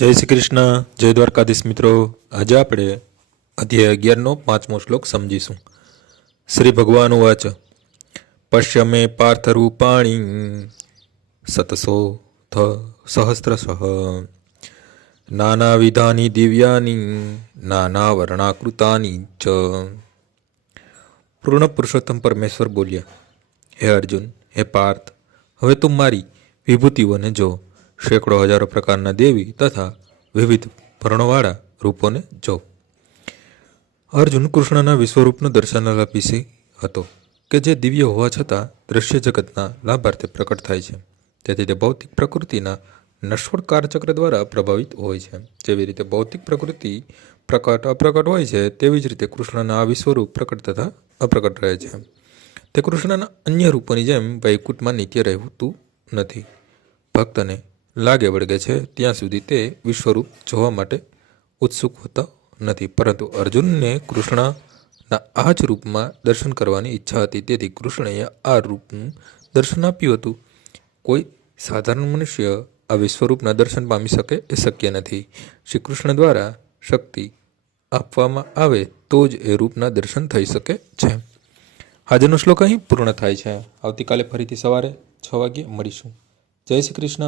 જય શ્રી કૃષ્ણ. જય દ્વારકાધીશ મિત્રો. આજે આપણે અધ્યાય અગિયારનો પાંચમો શ્લોક સમજીશું. શ્રી ભગવાન વાચ પશ્યમે પાર્થરૂપાણી સતસો થ સહસ્રશ નાનાવિધાની દિવ્યાની, નાના વર્ણાકૃતાની ચ પૂર્ણ પુરુષોત્તમ પરમેશ્વર બોલ્યા, હે અર્જુન, હે પાર્થ, હવે તું મારી વિભૂતિઓને જો. સેંકડો હજારો પ્રકારના દેવી તથા વિવિધ વર્ણવાળા રૂપોને જો. અર્જુન કૃષ્ણના વિશ્વરૂપનું દર્શનાલાપીસી હતો, કે જે દિવ્ય હોવા છતાં દૃશ્ય જગતના લાભાર્થે પ્રકટ થાય છે. તેથી તે ભૌતિક પ્રકૃતિના નશ્વર કારચક્ર દ્વારા પ્રભાવિત હોય છે. જેવી રીતે ભૌતિક પ્રકૃતિ પ્રકટ અપ્રકટ હોય છે, તેવી જ રીતે કૃષ્ણના આ વિશ્વરૂપ પ્રકટ તથા અપ્રકટ રહે છે. તે કૃષ્ણના અન્ય રૂપોની જેમ વૈકુંઠમાં નિત્ય રહેતું નથી. ભક્તને લાગે વળગે છે, ત્યાં સુધી તે વિશ્વરૂપ જોવા માટે ઉત્સુક હોતો નથી. પરંતુ અર્જુનને કૃષ્ણના આ જ રૂપમાં દર્શન કરવાની ઈચ્છા હતી. તેથી કૃષ્ણએ આ રૂપનું દર્શન આપ્યું હતું. કોઈ સાધારણ મનુષ્ય આ વિશ્વરૂપના દર્શન પામી શકે એ શક્ય નથી. શ્રી કૃષ્ણ દ્વારા શક્તિ આપવામાં આવે તો જ એ રૂપના દર્શન થઈ શકે છે. આજનો શ્લોક અહીં પૂર્ણ થાય છે. આવતીકાલે ફરીથી સવારે છ વાગ્યે મળીશું. જય શ્રી કૃષ્ણ.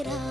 esperar.